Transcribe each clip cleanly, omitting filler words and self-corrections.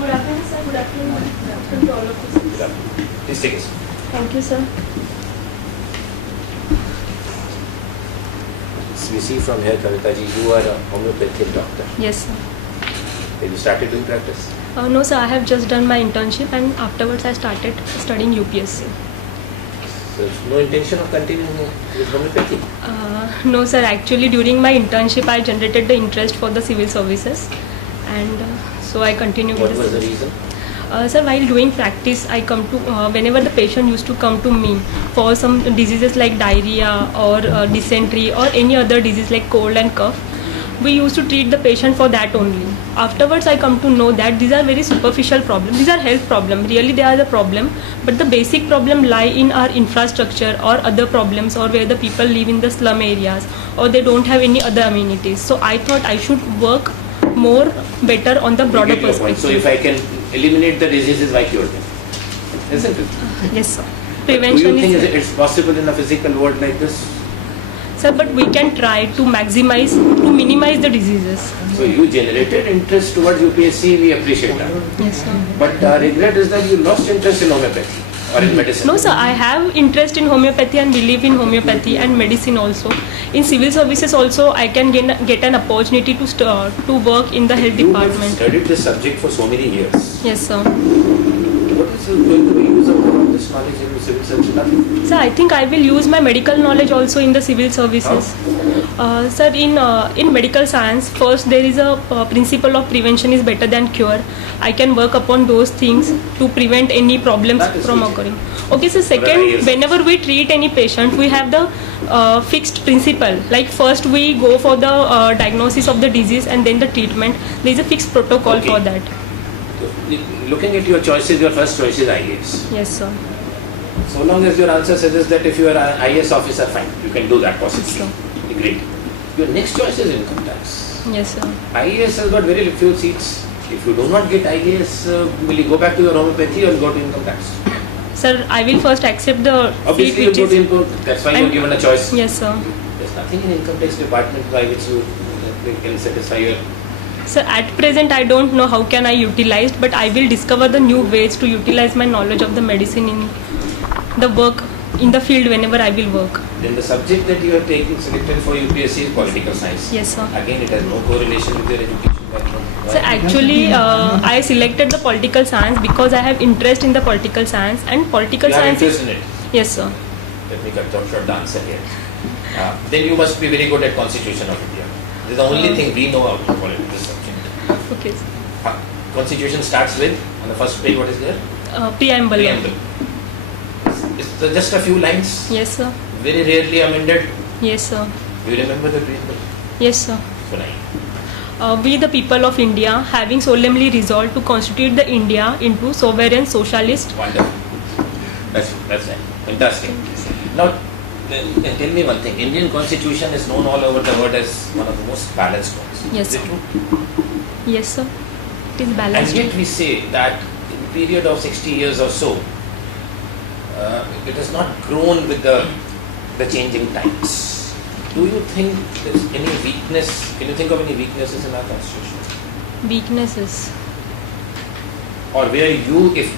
Good afternoon, sir. Good afternoon. Good afternoon to all of us. Good afternoon. Please take a seat. Thank you, sir. So we see from here, Kavita ji, you are a homeopathic doctor. Yes, sir. Have you started doing practice? No, sir. I have just done my internship and afterwards I started studying UPSC. So no intention of continuing with homeopathy? No, sir. Actually, during my internship, I generated the interest for the civil services, and so I continued. What with was the civil. reason? Sir, while doing practice, I come to whenever the patient used to come to me for some diseases like diarrhea or dysentery or any other disease like cold and cough, we used to treat the patient for that only. Afterwards, I come to know that these are very superficial problems. These are health problems. Really, they are the problem. But the basic problem lie in our infrastructure or other problems, or where the people live in the slum areas or they don't have any other amenities. So I thought I should work more better on the broader You get your point. perspective. So if I can eliminate the diseases, why cure them? Isn't it? Yes, sir. Do Prevention you think is it's possible in a physical world like this? sir, but we can try to minimize the diseases. So you generated interest towards UPSC, we appreciate that. Yes, sir. But regret is that you lost interest in homeopathy or in medicine. No, sir, I have interest in homeopathy and believe in homeopathy and medicine also. In civil services also, I can get an opportunity to work in the health You have department. studied this subject for so many years. Yes, sir. What is going to be use of all of this knowledge in civil service? Nothing. Sir, I think I will use my medical knowledge also in the civil services. Sir, in medical science, first there is a principle of prevention is better than cure. I can work upon those things to prevent any problems That is from good. occurring. Okay, so Right, second, yes. whenever we treat any patient, we have the fixed principle. Like first we go for the diagnosis of the disease and then the treatment. There is a fixed protocol Okay. for that. Looking at your choices, your first choice is IAS. Yes, sir. So long as your answer suggests that if you are an IAS officer, fine, you can do that Yes, possibly. sir. Great. Your next choice is income tax. Yes, sir. IAS has got very few seats. If you do not get IAS, will you go back to your homeopathy or go to income tax? Sir, I will first accept the Obviously, seat you which go to is. income. That's why you are And- given a choice. Yes, sir. There's nothing in income tax department by which you can satisfy your. Sir, at present I don't know how can I utilize, but I will discover the new ways to utilize my knowledge of the medicine in the work, in the field whenever I will work. Then the subject that you are taking selected for UPSC is political science. Yes, sir. Again, it has no correlation with your education background. So actually, I selected the political science because I have interest in the political science, and political You have science interest is. in it. Yes, sir. Let me cut short the answer here. Then you must be very good at Constitution of India. This is the only thing we know about political subject. Okay. Constitution starts with, on the first page, what is there? Preamble. Preamble. It's just a few lines, Yes, sir. very rarely amended. Yes, sir. Do you remember the preamble? Yes, sir. So, nine. We, the people of India, having solemnly resolved to constitute the India into sovereign socialist. Wonderful. That's right. Fantastic. Now, tell me one thing. Indian Constitution is known all over the world as one of the most balanced ones. Yes, Is it sir. true? Yes, sir. It is And balanced. yet we say that in a period of 60 years or so, it has not grown with the changing times. Do you think there's any weakness? Can you think of any weaknesses in our constitution? Weaknesses. Or where you, if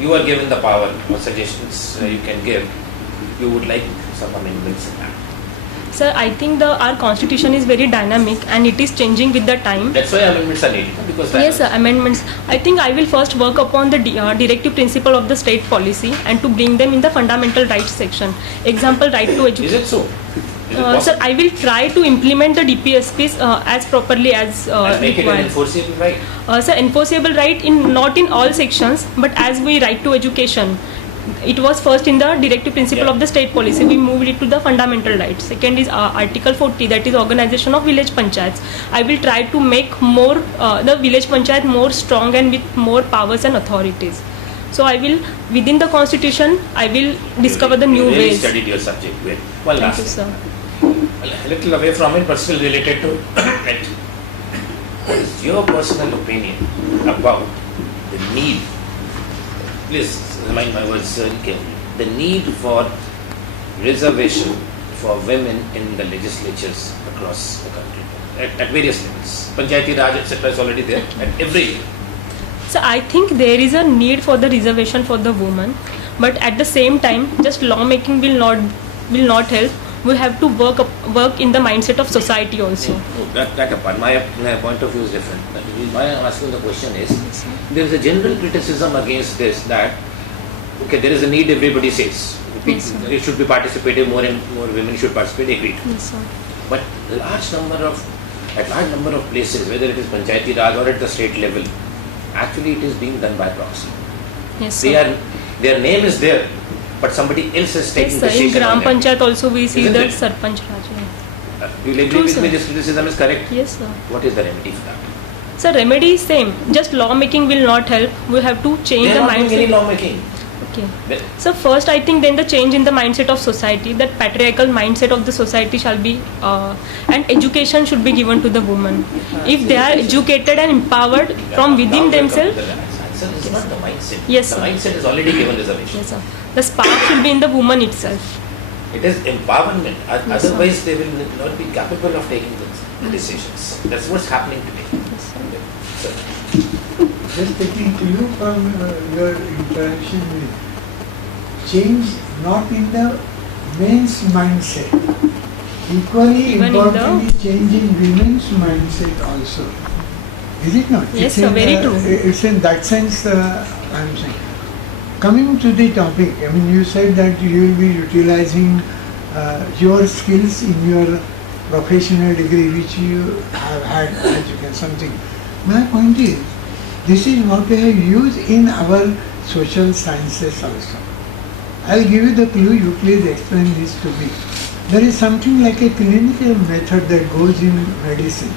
you are given the power or suggestions you can give, you would like some amendments in that? Sir, I think our constitution is very dynamic and it is changing with the time. That's why amendments are needed, because that Yes, sir, amendments. I think I will first work upon the directive principle of the state policy and to bring them in the fundamental rights section. Example, right to Is education. it so? Is it Sir, possible? I will try to implement the DPSPs as properly as And make it an required. enforceable right. Sir, enforceable right in not in all sections, but as we right to education. It was first in the directive principle Yeah. of the state policy. We moved it to the fundamental rights. Second is Article 40, that is organization of village panchayats. I will try to make more the village panchayat more strong and with more powers and authorities. So I will, within the constitution, I will discover the new You really ways. studied your subject well. One Thank last you, thing. sir. A little away from it, but still related to it. What is your personal opinion about the need? Please mind my words carefully. The need for reservation for women in the legislatures across the country at various levels. Panchayati Raj, etc. is already there at every level. So I think there is a need for the reservation for the woman, but at the same time, just lawmaking will not help. We have to work in the mindset of society also. That apart, my point of view is different. Why I am asking the question is, there is a general criticism against this that, okay, there is a need, everybody says. Yes, sir. It should be participative, more and more women should participate, agreed. Yes, sir. But at large number of places, whether it is Panchayati Raj or at the state level, actually it is being done by proxy. Yes, They sir. are, their name is there, but somebody else is taking Yes, sir. In decision Gram on them. Panchayat also we see Isn't the it? Sarpanch Raj. You will agree True, with sir. me, this criticism is correct. Yes, sir. What is the remedy for that? So remedy is same. Just lawmaking will not help. We have to change They are the not doing any mindset. lawmaking. Okay. They- So first, I think then the change in the mindset of society, that patriarchal mindset of the society shall be, and education should be given to the woman. If they are educated and empowered from Now within we come to themselves, the answer is not the mindset. Yes, the sir. mindset is already given reservation. yes, sir, the spark should be in the woman itself. It is empowerment. Yes, sir. Otherwise, they will not be capable of taking the decisions. That's what's happening today. Yes, sir. So, Just taking clue from your interaction with change not in the men's mindset. Equally Even in importantly, change in women's mindset also. Is it not? Yes, It's sir, in, very true. It's in that sense I'm saying. Coming to the topic, I mean, you said that you will be utilizing your skills in your professional degree, which you have had education, something. My point is, this is what we have used in our social sciences also. I'll give you the clue, you please explain this to me. There is something like a clinical method that goes in medicine.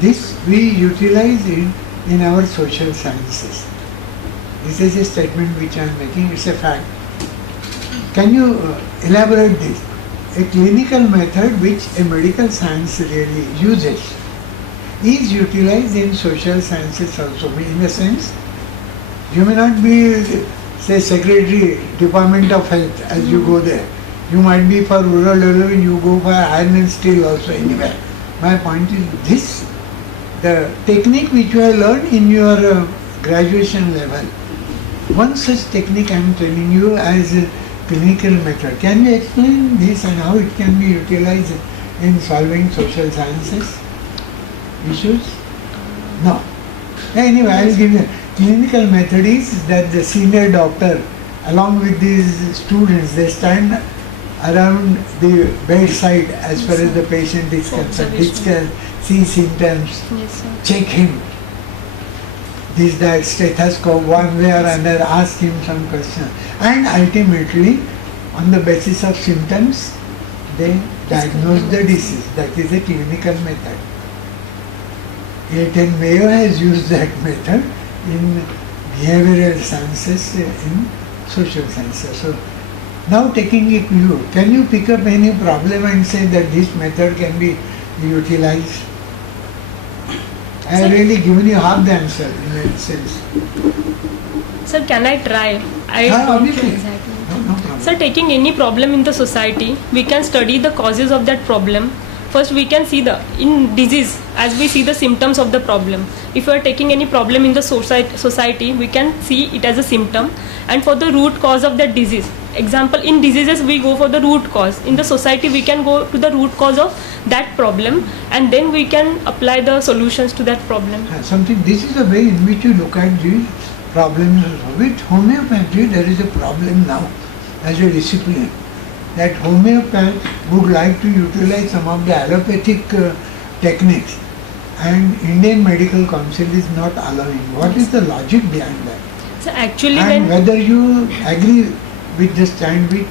This we utilize in our social sciences. This is a statement which I am making, it's a fact. Can you elaborate this? A clinical method which a medical science really uses is utilized in social sciences also. In a sense, you may not be, say, secretary, Department of Health as you go there. You might be for rural development, you go for iron and steel also anywhere. My point is this, the technique which you have learned in your graduation level, one such technique I am telling you as a clinical method. Can you explain this and how it can be utilized in solving social sciences issues? No. Anyway, I will give you. Clinical method is that the senior doctor along with these students, they stand around the bedside as far as the patient is concerned, Observation. see symptoms, Yes, sir. check him, this, that, stethoscope, one way or another, ask him some question. And ultimately, on the basis of symptoms, they diagnose the disease. That is a clinical method. Yet Mayo has used that method in behavioral sciences, in social sciences. So, now taking a clue, can you pick up any problem and say that this method can be utilized? I have Sir. really given you half the answer in that sense. Sir, can I try? I Ah, don't obviously. exactly. No problem. Sir, taking any problem in the society, we can study the causes of that problem. First, we can see in disease, as we see the symptoms of the problem. If we are taking any problem in the society, we can see it as a symptom. And for the root cause of that disease, example, in diseases, we go for the root cause. In the society, we can go to the root cause of that problem, and then we can apply the solutions to that problem. Something, this is the way in which you look at the problems. With homeopathy, there is a problem now as a discipline, that homeopath would like to utilize some of the allopathic techniques, and Indian Medical Council is not allowing. What is the logic behind that? So actually, And when whether you agree with the stand which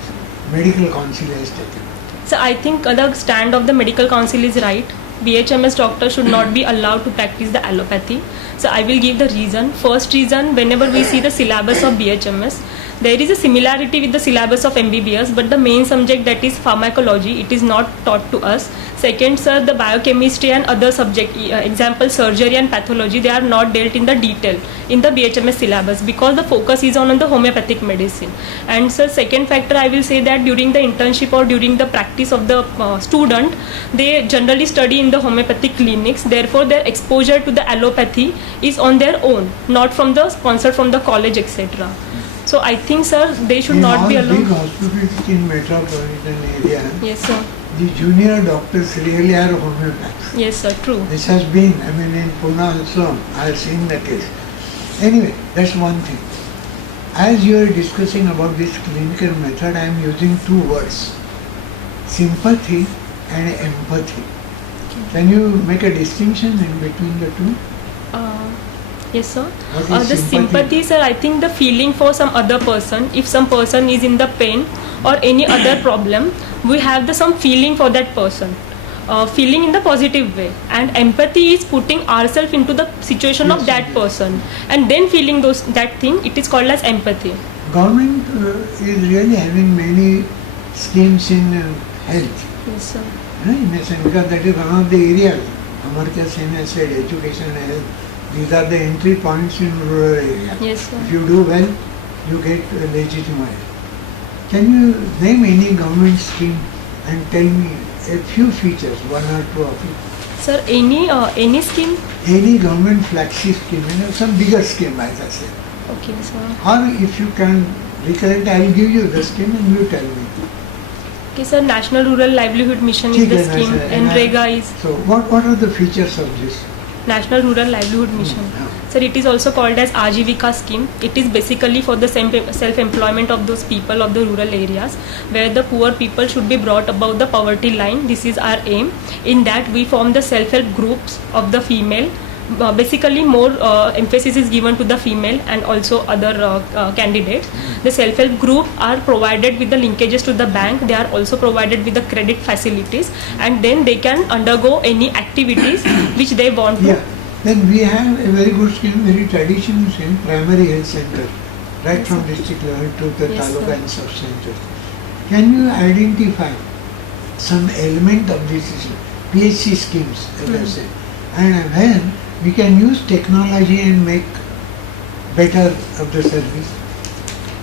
Medical Council has taken? So I think the stand of the medical council is right. BHMS doctors should not be allowed to practice the allopathy. So I will give the reason. First reason, whenever we see the syllabus of BHMS, there is a similarity with the syllabus of MBBS, but the main subject, that is pharmacology, it is not taught to us. Second, sir, the biochemistry and other subject, example surgery and pathology, they are not dealt in the detail in the BHMS syllabus because the focus is on the homeopathic medicine. And sir, second factor, I will say that during the internship or during the practice of the student, they generally study in the homeopathic clinics. Therefore, their exposure to the allopathy is on their own, not from the sponsored from the college, etc. So I think, sir, they should in not all be big allowed. hospitals in metropolitan area, Yes, sir. the junior doctors really are homeopaths. Yes, sir. True. This has been, I mean, in Pune also, I have seen the case. Anyway, that's one thing. As you are discussing about this clinical method, I am using two words, sympathy and empathy. Can you make a distinction in between the two? Yes, sir. What is The sympathy, sir, I think the feeling for some other person. If some person is in the pain or any other problem, we have the some feeling for that person. Feeling in the positive way, and empathy is putting ourselves into the situation of that person and then feeling that thing. It is called as empathy. Government is really having many schemes in health. Yes, sir. In a sense, because that is one of the areas. Amartya Sen has said education and health. These are the entry points in rural area. Yes, sir. If you do well, you get legitimate. Can you name any government scheme and tell me a few features, one or two of it? Sir, any scheme? Any government flagship scheme, some bigger scheme, as I said. Okay, sir. Or if you can recollect, I will give you the scheme and you tell me. Okay, sir. National Rural Livelihood Mission is the scheme. NREGA is So what are the features of this? National Rural Livelihood Mission. Sir, it is also called as Ajivika scheme. It is basically for the self-employment of those people of the rural areas where the poor people should be brought above the poverty line. This is our aim. In that we form the self-help groups of the female. Basically more emphasis is given to the female and also other candidates. The self-help group are provided with the linkages to the bank. They are also provided with the credit facilities, and then they can undergo any activities which they want to. Yeah. Then we have a very good scheme, very traditional scheme, primary health center, right Yes, from sir. district level to the Yes, taluka sir. and sub-center. Can you identify some element of this PHC schemes, as I said, and when we can use technology and make better of the service?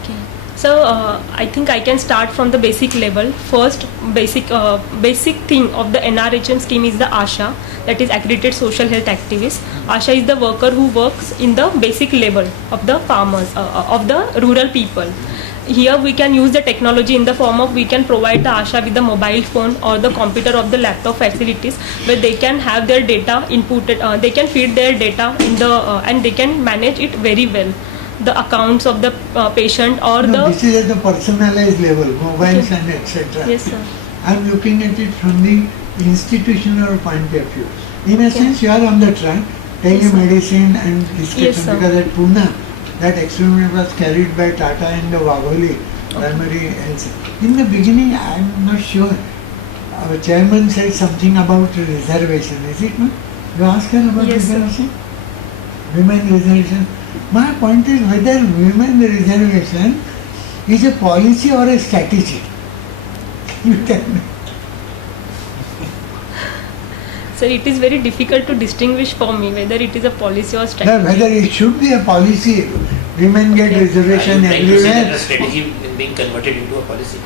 Okay. So I think I can start from the basic level. First, basic thing of the NRHM scheme is the ASHA, that is accredited social health activist. ASHA is the worker who works in the basic level of the farmers, of the rural people. Here we can use the technology in the form of we can provide the ASHA with the mobile phone or the computer or the laptop facilities where they can have their data inputted, they can feed their data in the and they can manage it very well. The accounts of the patient or No, the. this is at the personalized level, mobiles and etc. Yes, sir. I am looking at it from the institutional point of view. In a Okay. sense, you are on the track, telemedicine and discussion, Yes, sir. because at Pune, that experiment was carried by Tata and the Wagholi primary health. In the beginning, I am not sure. Our chairman said something about reservation, is it not? You asked her about Yes, sir. reservation? Women reservation. My point is whether women reservation is a policy or a strategy. You tell me. So it is very difficult to distinguish for me whether it is a policy or Now, strategy. whether it should be a policy, women get Okay. reservation Are you trying to say that everywhere. a strategy is being converted into a policy?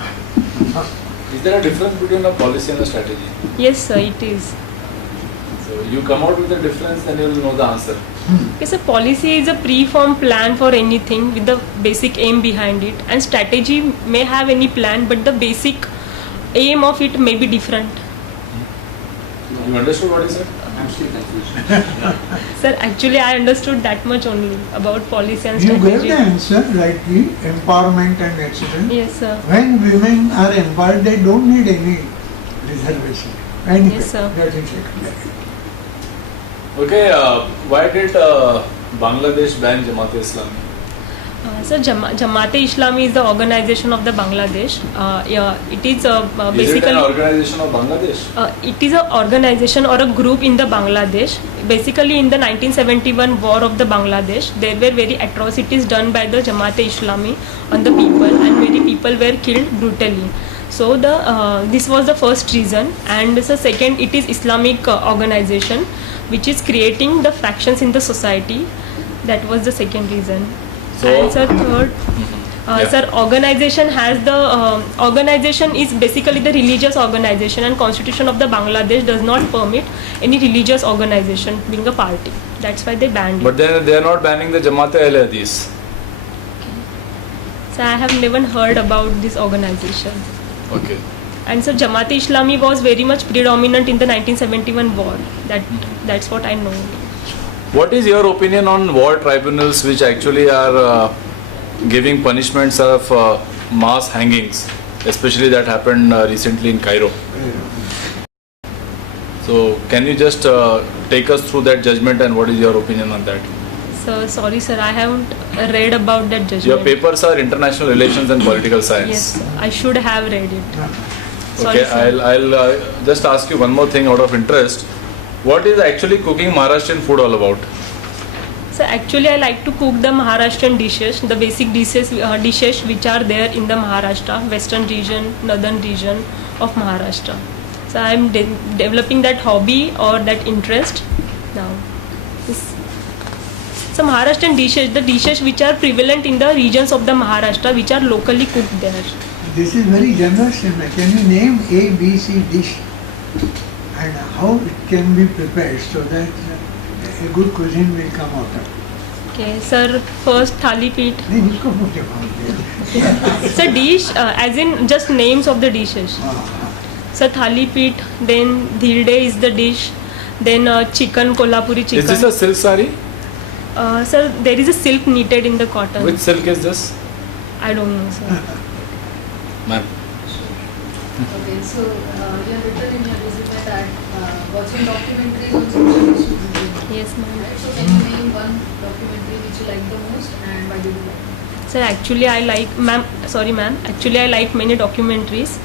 Is there a difference between a policy and a strategy? Yes, sir, it is. So you come out with a difference, then you will know the answer. Yes, a policy is a pre-formed plan for anything with the basic aim behind it, and strategy may have any plan, but the basic aim of it may be different. You understood what he said? I'm still confused. Sir, actually I understood that much only about policy and You gave strategy. the answer rightly, empowerment and etc. Yes, sir. When women are empowered, they don't need any reservation. Anyway, Yes, sir. that is it. Okay, why did Bangladesh ban Jamaat-e-Islami? Sir, Jamaat-e-Islami is the organization of the Bangladesh. Yeah, it is Is it basically. an organization of Bangladesh? It is an organization or a group in the Bangladesh. Basically, in the 1971 war of the Bangladesh, there were very atrocities done by the Jamaat-e-Islami on the people, and many people were killed brutally. So this was the first reason, and the second, it is Islamic organization which is creating the fractions in the society. That was the second reason. So- And sir, third, Yeah. sir, organization is basically the religious organization, and Constitution of the Bangladesh does not permit any religious organization being a party. That's why they banned But it. then they are not banning the Jamaat-e-Ahle Hadith. So I have never heard about this organization. Okay. And so Jamaat-e-Islami was very much predominant in the 1971 war. That's what I know. What is your opinion on war tribunals which actually are giving punishments of mass hangings, especially that happened recently in Cairo? So can you just take us through that judgment and what is your opinion on that? So sorry sir, I haven't read about that judgment. Your papers are international relations and political science. Yes, I should have read it. Sorry, Okay, sir. I'll just ask you one more thing out of interest. What is actually cooking Maharashtrian food all about? So actually I like to cook the Maharashtrian dishes, the basic dishes which are there in the Maharashtra, western region, northern region of Maharashtra. So I am developing that hobby or that interest now. So Maharashtrian dishes, the dishes which are prevalent in the regions of the Maharashtra, which are locally cooked there. This is very generous. Can you name A, B, C dish and how it can be prepared so that a good cuisine will come out of it? Okay, sir, first thali peet. नहीं उसको मुझे बोलते It's a dish, as in just names of the dishes. So thali peet, then dhilde is the dish, then chicken, Kolhapuri chicken. Is this a silk sari? Sir, there is a silk knitted in the cotton. Which silk is this? I don't know, sir. Ma'am. Okay, so you have written in your resume that watching documentaries on social issues is good. Yes, ma'am. Right, so can you name one documentary which you like the most and why did you like it? Sir, actually I like, ma'am, actually I like many documentaries.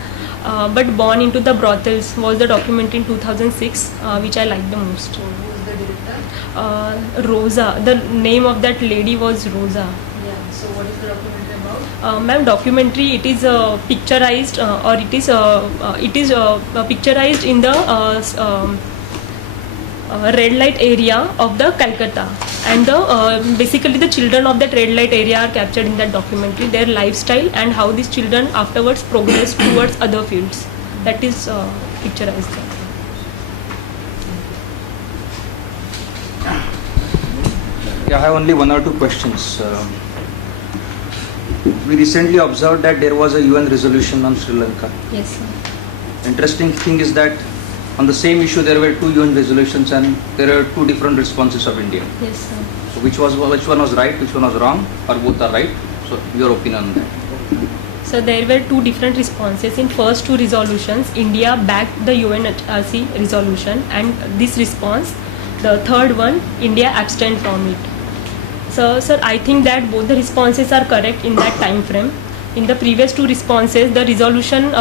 But Born into the Brothels was the documentary in 2006 which I liked the most. So who is the director? Rosa, the name of that lady was Rosa. Yeah, so what is the documentary about? Ma'am, documentary, it is picturized or it is picturized in the red light area of the Calcutta, and the basically the children of that red light area are captured in that documentary, their lifestyle and how these children afterwards progress towards other fields. That is picturized there. Yeah, I have only one or two questions. We recently observed that there was a UN resolution on Sri Lanka. Yes, sir. Interesting thing is that on the same issue there were two UN resolutions and there are two different responses of India. Yes, sir. So which one was right, which one was wrong, or both are right? So your opinion on that? So there were two different responses. In first two resolutions, India backed the UNHRC resolution, and this response, the third one, India abstained from it. So, sir, I think that both the responses are correct in that time frame. In the previous two responses, the resolution,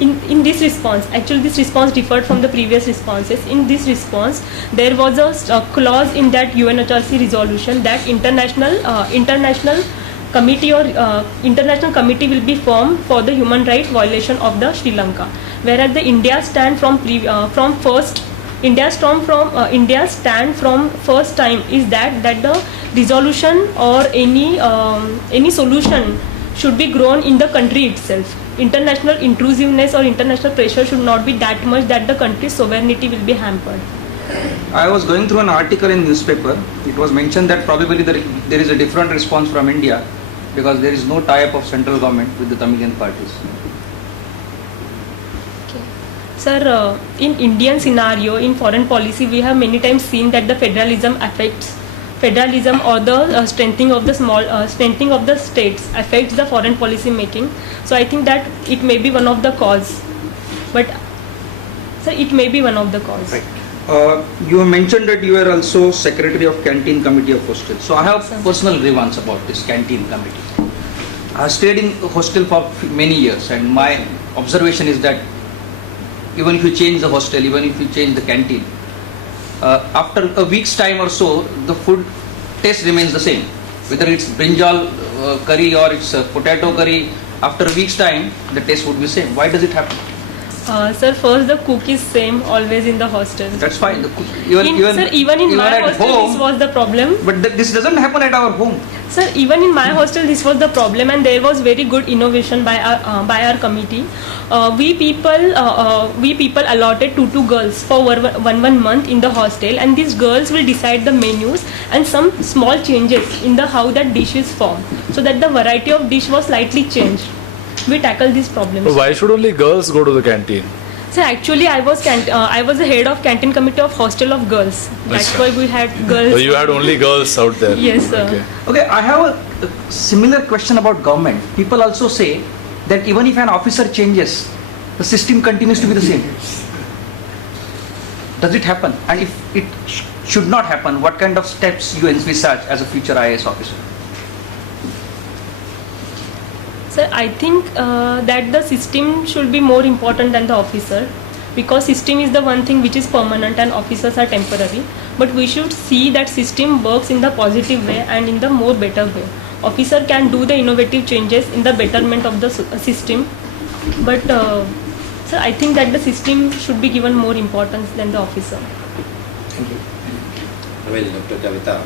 in this response, actually this response differed from the previous responses. In this response, there was a clause in that UNHRC resolution that international committee or international committee will be formed for the human rights violation of the Sri Lanka. Whereas the India's stand from first time is that the resolution or any solution should be grown in the country itself. International intrusiveness or international pressure should not be that much that the country's sovereignty will be hampered. I was going through an article in newspaper. It was mentioned that probably there is a different response from India because there is no tie-up of central government with the Tamilian parties. Sir, in Indian scenario, in foreign policy, we have many times seen that the federalism or the strengthening of the states affects the foreign policy making. So I think that it may be one of the cause. But sir, it may be one of the cause. Right. You mentioned that you are also secretary of Canteen Committee of Hostel. So I have personal grievance about this Canteen Committee. I have stayed in hostel for many years, and my observation is that even if you change the hostel, even if you change the canteen, after a week's time or so, the food taste remains the same. Whether it's brinjal curry or it's potato curry after a week's time, the taste would be same. Why does it happen? Sir, first the cook is same always in the hostel. That's fine. Even in my at hostel home, this was the problem. But this doesn't happen at our home. Sir, even in my hostel this was the problem, and there was very good innovation by our committee. We people allotted two girls for one month in the hostel, and these girls will decide the menus and some small changes in the how that dish is formed, so that the variety of dish was slightly changed. We tackled these problems. So why should only girls go to the canteen? So actually, I was the head of canteen committee of hostel of girls. That's why we had girls. So you had only girls out there? Yes, sir. Okay. Okay, I have a similar question about government. People also say that even if an officer changes, the system continues to be the same. Does it happen? And if it should not happen, what kind of steps you envisage as a future IAS officer? Sir, I think that the system should be more important than the officer, because system is the one thing which is permanent and officers are temporary. But we should see that system works in the positive way and in the more better way. Officer can do the innovative changes in the betterment of the system, but sir, I think that the system should be given more importance than the officer. Thank you. Well, Dr. Kavita,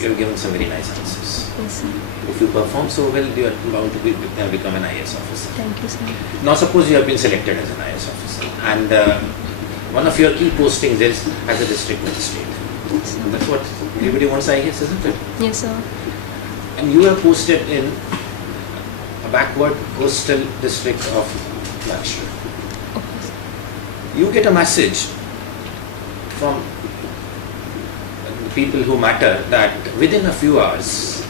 you have given some very nice answers. Yes, sir. If you perform so well, you are bound to become an IAS officer. Thank you, sir. Now suppose you have been selected as an IAS officer, and one of your key postings is as a district magistrate. And that's what everybody wants IAS, isn't it? Yes, sir. And you are posted in a backward coastal district of Lakshya. Okay, sir. You get a message from the people who matter that within a few hours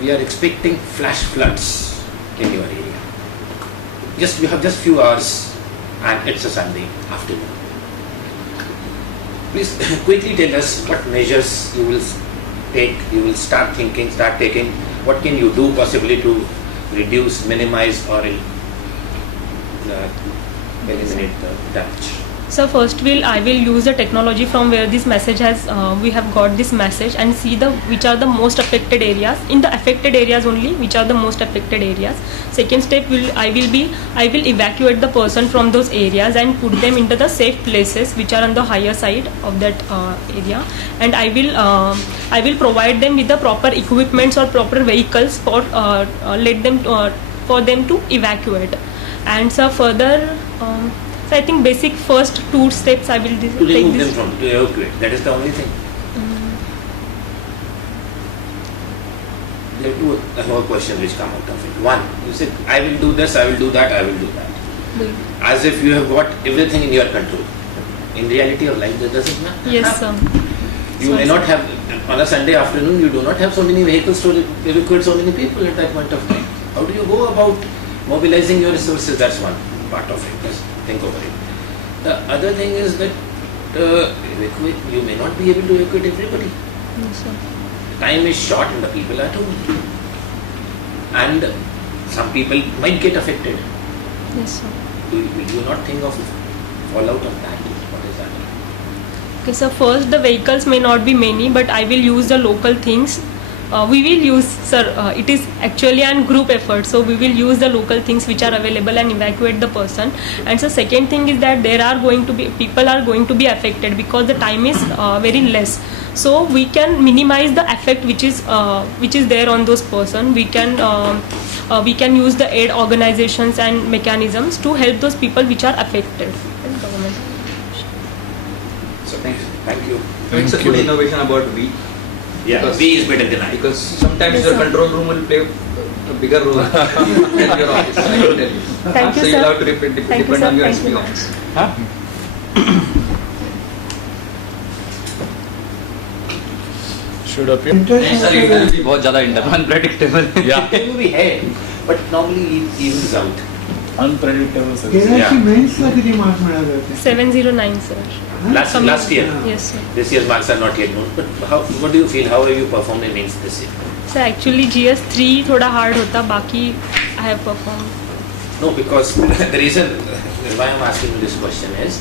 we are expecting flash floods in your area. You have just few hours and it's a Sunday afternoon. Please quickly tell us what measures you will take, you will start taking, what can you do possibly to reduce, minimize or eliminate the damage. So first I will use the technology from where this message has we have got this message, and see which are the most affected areas. In the affected areas only, which are the most affected areas. Second step I will evacuate the person from those areas and put them into the safe places which are on the higher side of that area, and I will provide them with the proper equipments or proper vehicles for for them to evacuate. And so further. So I think basic first 2 steps I will To take remove this. them to evacuate, that is the only thing. There are 2 more questions which come out of it. One, you said, I will do this, I will do that, I will do that. As if you have got everything in your control. In reality of life, that doesn't matter. Yes, sir. You may not have, on a Sunday afternoon, you do not have so many vehicles to evacuate so many people at that point of time. How do you go about mobilizing your resources? That's one part of it. Just think over it. The other thing is that you may not be able to evacuate everybody. Yes, sir. Time is short and the people are too. And some people might get affected. Yes, sir. Do you not think of fallout of that? What is that? Okay, so first the vehicles may not be many, but I will use the local things. We will use, sir, it is actually a group effort, so we will use the local things which are available and evacuate the person. And so second thing is that people are going to be affected because the time is very less. So we can minimize the effect which is there on those person. We can use the aid organizations and mechanisms to help those people which are affected. So thank you. It's a good innovation about we. Yeah, Because- B is better than I. Because sometimes Yes, your sir. control room will play a bigger role than your office. I can tell you. Thank you, So sir. you'll have to depend Thank you, on sir. your Thank SP you. office. Should appear. Interesting. Sir, it will be बहुत ज़्यादा unpredictable. Yeah. It will be hair, but normally it evens out. Unpredictable. Sir. गेल्याची मेन्सला किती mark मिळाले होते? 709, sir. Last year. Yes, sir. This year's marks are not yet known. But what do you feel? How have you performed in mains this year? So actually GS3 थोड़ा hard होता, बाकी I have performed. No, because the reason why I'm asking you this question is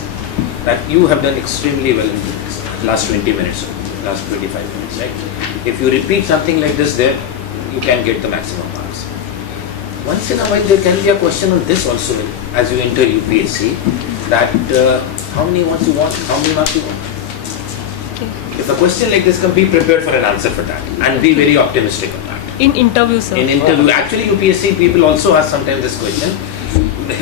that you have done extremely well in the last 20 minutes, last 25 minutes, right? If you repeat something like this there, you can get the maximum marks. once in a while there can be a question on this also as you enter UPSC, that how many marks you want, how many marks you want. Okay. If a question like this come, be prepared for an answer for that and be very optimistic on that. In interview, sir. In interview, actually UPSC people also ask sometimes this question,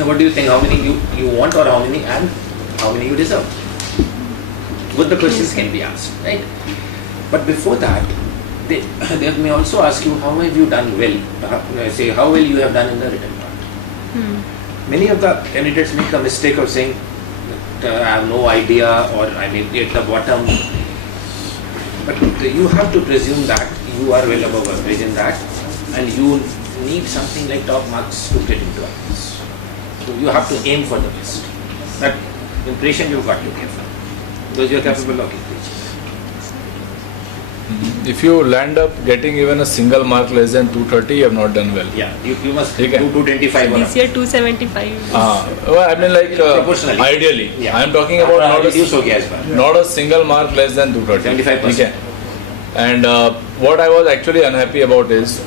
what do you think, how many you want or how many you deserve? Both the questions Yes, sir. can be asked, right? But before that, they may also ask you how have you done well, say how well you have done in the written part. Many of the candidates make the mistake of saying that I have no idea or I may be at the bottom. But you have to presume that you are well above average in that and you need something like top marks to get into office. So you have to aim for the best. That impression you've got to give because you are capable of it. If you land up getting even a single mark less than 230, you have not done well. Yeah, you must do Okay. 225 or This year 275. Well, I mean like Proportionally. ideally. Yeah. I am talking about reduce ho gaya is baar. not a single mark less than 230. 75%. Okay. And what I was actually unhappy about is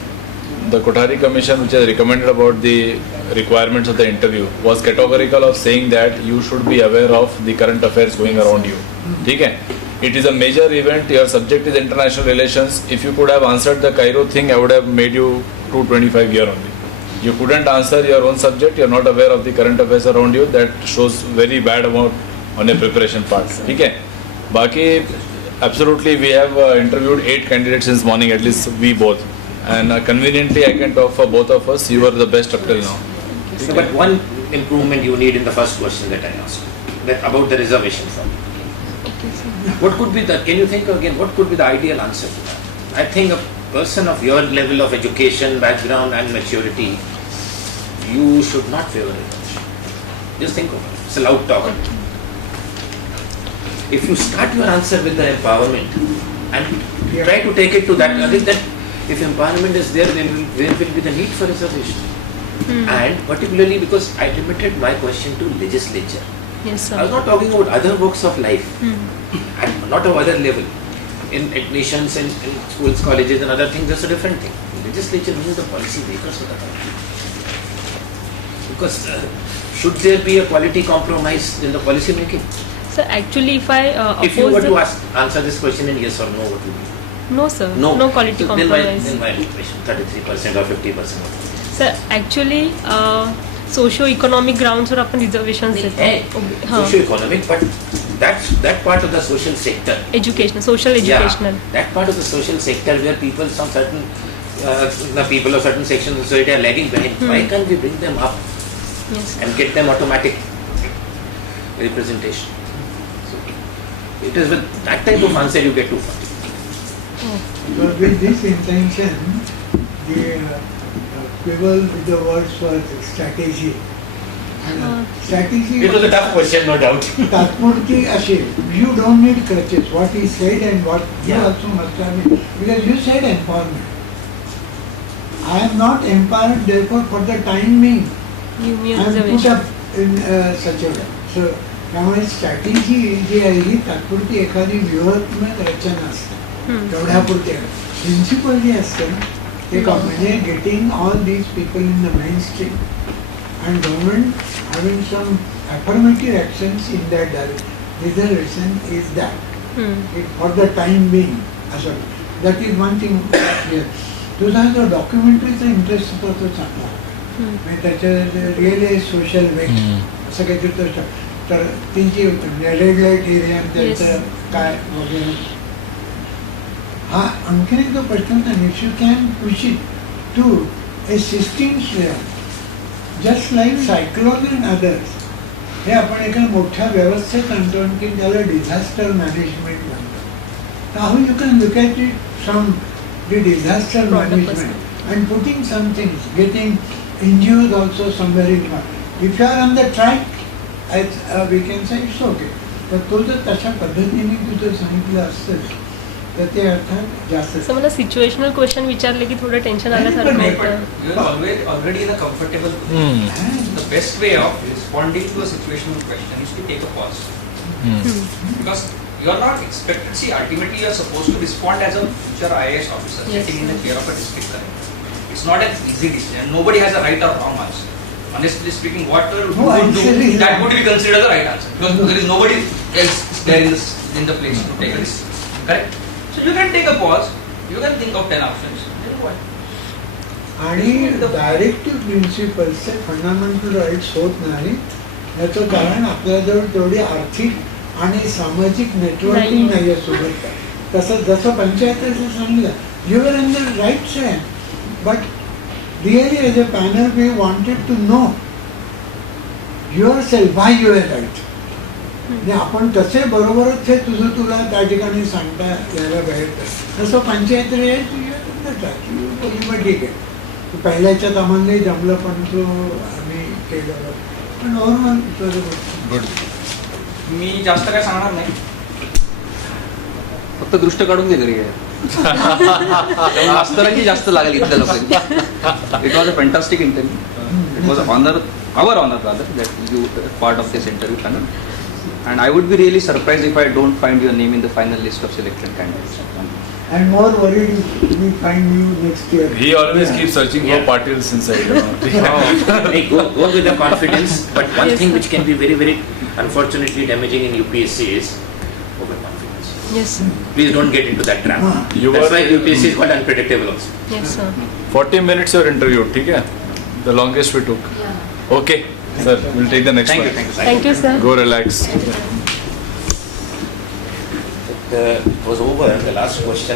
the Kothari Commission, which has recommended about the requirements of the interview, was categorical of saying that you should be aware of the current affairs going around you. Okay. It is a major event. Your subject is international relations. If you could have answered the Cairo thing, I would have made you 225 here only. You couldn't answer your own subject. You are not aware of the current affairs around you. That shows very bad amount on a preparation part. Okay. Baki, absolutely, we have interviewed 8 candidates since morning. At least we both. And conveniently, I can talk for both of us. You were the best up till now. So, but one improvement you need in the first question that I asked, that about the reservation form. What could be the, can you think again, what could be the ideal answer to that? I think a person of your level of education, background and maturity, you should not favor reservation. Just think of it. It's a loud talk. If you start your answer with the empowerment and try to take it to that, I think that if empowerment is there, then there will be the need for reservation. And particularly because I limited my question to legislature. Yes, I was sir. not talking about other walks of life and not of other level. In admissions and in schools, colleges and other things, that's a different thing. Legislature means the policy makers of the country. Because should there be a quality compromise in the policy making? So actually, if I If you oppose were to the... answer this question in yes or no, what would be? No, sir. No. No quality So compromise. Then why question? 33% or 50%? Sir, actually, socio-economic grounds और अपन reservations देते Hey, हैं. हाँ. socio-economic, but that part of the social sector. Educational, social educational. Yeah, that part of the social sector where people from certain, the people of certain sections of society are lagging behind. Why can't we bring them up Yes. and get them automatic representation? So it is with that type of answer you get 240. But with this intention, the quibble with the words was strategy. And strategy. It was a tough question, no doubt. तात्पुरती असेल. You don't need crutches. What he said and what you Yeah. also must have been. Because you said empowerment. I am not empowered, therefore for the time being, Give me a I am put reservation. up in such a way. So, त्यामुळे strategy जी आहे ही तात्पुरती एखादी व्यूहात्मक रचना असते. तेवढ्यापुरती principal जे असतं ना ते म्हणजे getting all these people in the main stream and government having some affirmative actions in that direction. Reservation is that. For the time being. That is one thing here. तुझा जो डॉक्युमेंटरीचा इंटरेस्ट होता तो चांगला म्हणजे त्याच्या रिअली सोशल वेट असं काहीतरी तर त्यांची रेड लाईट एरिया त्यांचं काय वगैरे हा आणखीन एक जो प्रश्न होता if you can push it to a systems level just like cyclone and others हे आपण एका मोठ्या व्यवस्थेत आणतो आणखी त्याला डिझास्टर मॅनेजमेंट म्हणतो how you can look at it from the disaster management and putting some things, getting NGOs also somewhere in mind. If you are on the track, as we can say it's okay. तर तो जर तशा पद्धतीने तुझं सांगितलं असतं तर ते अर्थात जास्त असं मला सिच्युएशनल क्वेश्चन विचारले की थोडं टेन्शन आल्यासारखं होतं. You are already in a comfortable position. The best way of responding to a situational question is to take a pause. Because you are not expected, see ultimately you are supposed to respond as a future IAS officer Yes. sitting in the chair of a district collector. It's not an easy decision. Nobody has a right or wrong answer. Honestly speaking, what you No, would actually, do, that would be considered the right answer. Because there is nobody else there in the place to take a decision. Correct? So you can take a pause. You can think of 10 options. Then what? आणि directive प्रिन्सिपल्सचे fundamental rights होत नाही याचं कारण आपल्याजवळ तेवढी आर्थिक आणि सामाजिक नेटवर्किंग नाही आहे सोबत. तसं जसं पंचायतीचं सांगितलं you are in the right side but really as a panel we wanted to know yourself why you are right. म्हणजे आपण तसे बरोबरच हे तुझं तुला त्या ठिकाणी सांगता यायला पाहिजे. तसं पंचायत ठीक आहे पहिल्याच्यात आम्हाला जमलं पण तो आम्ही केलं पण ओव्हरऑल गुड. मी जास्त काय सांगणार नाही. फक्त दृष्ट काढून घे घरी मास्तरांची जास्त लागेल इथल्या लोकांनी. It was a fantastic interview. It was honour our honour rather that you part of this interview panel. And I would be really surprised if I don't find your name in the final list of selected candidates. and more worried if we find you next year. He always keeps searching for Yeah. Patils inside. Hey, go with the confidence, but one Yes, thing sir. which can be very, very unfortunately damaging in UPSC is overconfidence. Yes, sir. Please don't get into that trap. You That's were- why UPSC is quite unpredictable also. Yes, sir. 40 minutes your interview, ठीक है? The longest we took. Yeah. Okay, sir, we'll take the next Thank one. you, thank you. Thank you, sir. Go relax. It was over. The last question.